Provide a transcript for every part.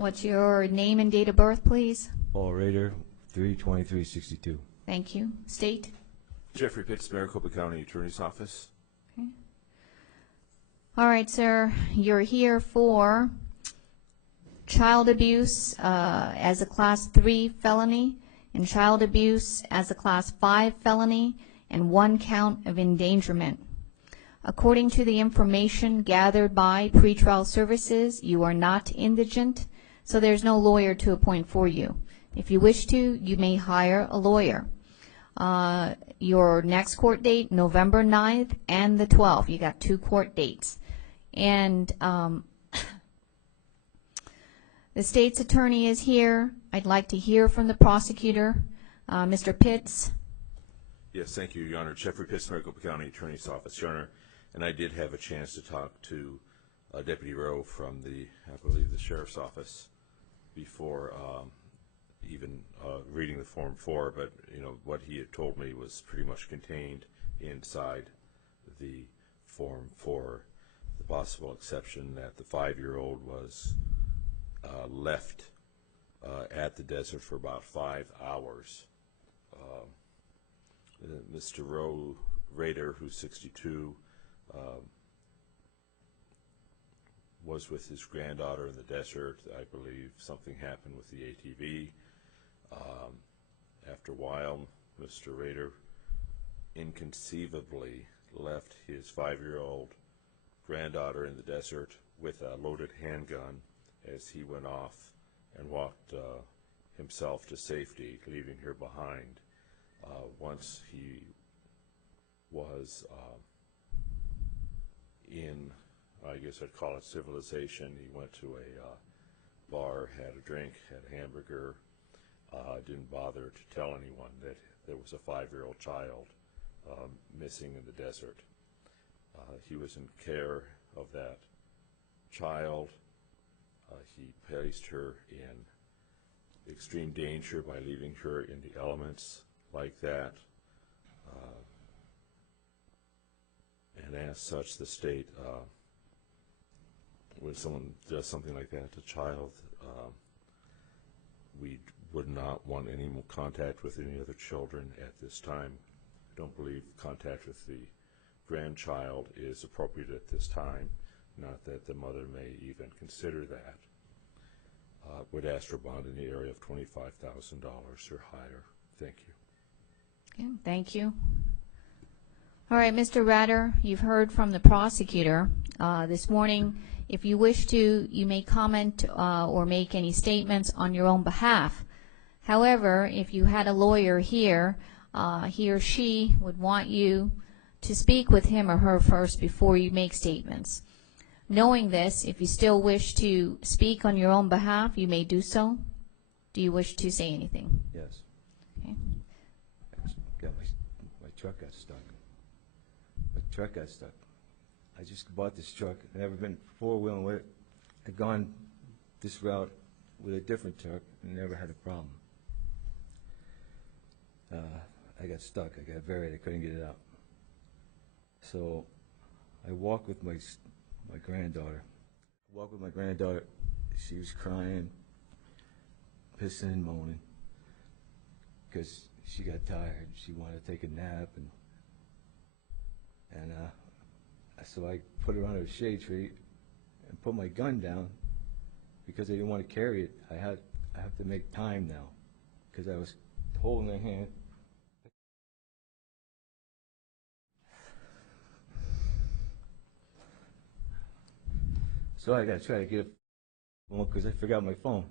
What's your name and date of birth, please? Paul Rader, 3/23/62. Thank you. State? Jeffrey Pitts, Maricopa County Attorney's Office. Okay. All right, sir. You're here for child abuse as a Class 3 felony and child abuse as a Class 5 felony and 1 count of endangerment. According to the information gathered by pretrial services, you are not indigent, so there's no lawyer to appoint for you. If you wish to, you may hire a lawyer. Your next court date, November 9th and the 12th. You got 2 court dates. And the state's attorney is here. I'd like to hear from the prosecutor. Mr. Pitts. Yes, thank you, Your Honor. Jeffrey Pitts, Maricopa County Attorney's Office, Your Honor. And I did have a chance to talk to Deputy Rowe from the, I believe, the Sheriff's Office before even reading the Form 4, but you know what he had told me was pretty much contained inside the Form 4. The possible exception that the 5-year-old was left at the desert for about 5 hours. Mr. Rader, who's 62, was with his granddaughter in the desert. I believe something happened with the ATV. After a while, Mr. Rader inconceivably left his 5-year-old granddaughter in the desert with a loaded handgun as he went off and walked himself to safety, leaving her behind. Once he was in, I guess I'd call it civilization, he went to a bar, had a drink, had a hamburger, didn't bother to tell anyone that there was a 5-year-old child missing in the desert. He was in care of that child. He placed her in extreme danger by leaving her in the elements like that. And as such, the state, when someone does something like that to a child, we would not want any more contact with any other children at this time. I don't believe contact with the grandchild is appropriate at this time, not that the mother may even consider that. Would ask for bond in the area of $25,000 or higher. Thank you. Okay, thank you. All right, Mr. Rader, you've heard from the prosecutor this morning. If you wish to, you may comment or make any statements on your own behalf. However, if you had a lawyer here, he or she would want you to speak with him or her first before you make statements. Knowing this, if you still wish to speak on your own behalf, you may do so. Do you wish to say anything? Yes. Okay. My truck got stuck. My truck got stuck. I just bought this truck. I've never been four-wheeling with it. I'd gone this route with a different truck and never had a problem. I got stuck. I got buried. I couldn't get it out. So I walked with my granddaughter. She was crying, pissing and moaning because she got tired. She wanted to take a nap, and so I put her under a shade tree and put my gun down because I didn't want to carry it. I have to make time now because I was holding her hand. So I got to try to get it because I forgot my phone.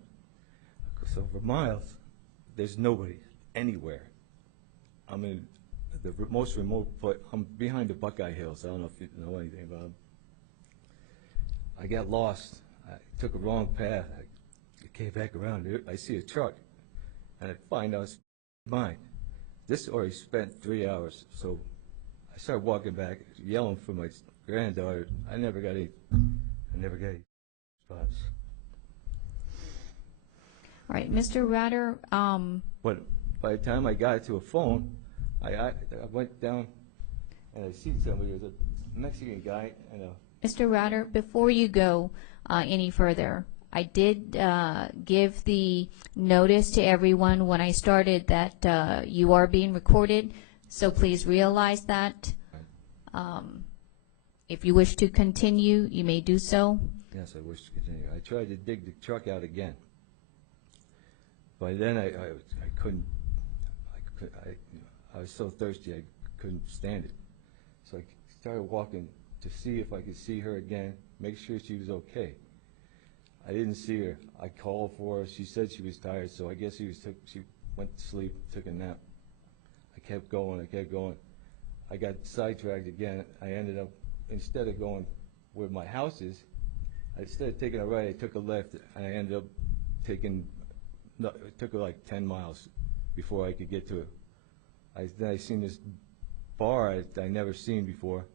So for miles, there's nobody anywhere. I'm in the most remote place. I'm behind the Buckeye Hills. I don't know if you know anything about them. I got lost. I took a wrong path. I came back around. I see a truck, and I find out it's mine. This already spent 3 hours. So I started walking back, yelling for my granddaughter. I never got any spots. All right, Mr. Rader. But by the time I got to a phone, I went down and I see somebody. There was a Mexican guy and a... Mr. Rader, before you go any further, I did give the notice to everyone when I started that you are being recorded, so please realize that. If you wish to continue, you may do so. Yes, I wish to continue. I tried to dig the truck out again. By then, I couldn't. I was so thirsty I couldn't stand it. So I started walking to see if I could see her again, make sure she was okay. I didn't see her. I called for her. She said she was tired, so I guess she went to sleep, took a nap. I kept going. I got sidetracked again. I ended up, instead of going where my house is, instead of taking a right, I took a left, and I ended up taking, no, it took like 10 miles before I could get to it. Then I seen this bar I never seen before.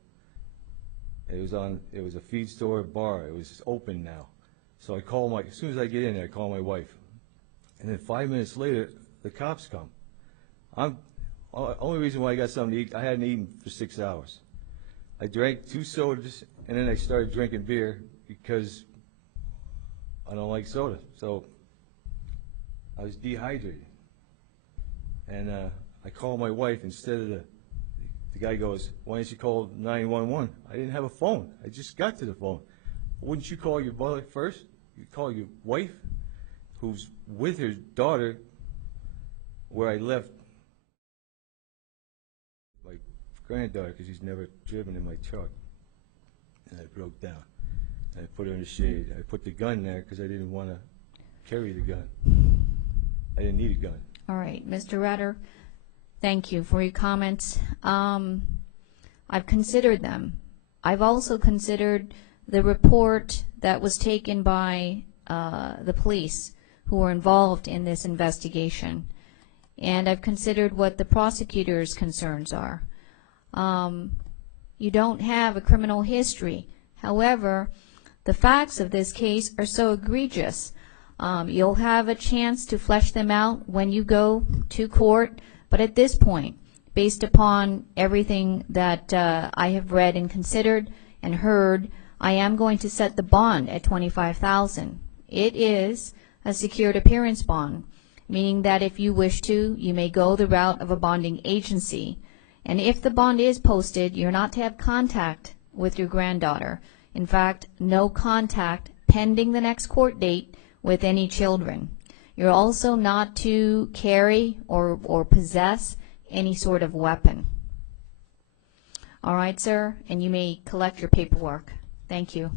It was a feed store bar. It was open now. So I call as soon as I get in there, I call my wife. And then 5 minutes later, the cops come. Only reason why I got something to eat, I hadn't eaten for 6 hours. I drank 2 sodas, and then I started drinking beer because I don't like soda. So I was dehydrated. And I called my wife instead of the guy goes, why didn't you call 911? I didn't have a phone. I just got to the phone. Wouldn't you call your brother first? You call your wife, who's with her daughter, where I left my granddaughter because she's never driven in my truck. And I broke down. And I put her in the shade. I put the gun there because I didn't want to carry the gun. I didn't need a gun. All right, Mr. Ratter, thank you for your comments. I've considered them. I've also considered the report that was taken by the police who were involved in this investigation. And I've considered what the prosecutor's concerns are. You don't have a criminal history. However, the facts of this case are so egregious. You'll have a chance to flesh them out when you go to court, but at this point, based upon everything that I have read and considered and heard, I am going to set the bond at $25,000. It is a secured appearance bond, meaning that if you wish to, you may go the route of a bonding agency. And if the bond is posted, you're not to have contact with your granddaughter. In fact, no contact pending the next court date with any children. You're also not to carry or possess any sort of weapon. All right, sir, and you may collect your paperwork. Thank you.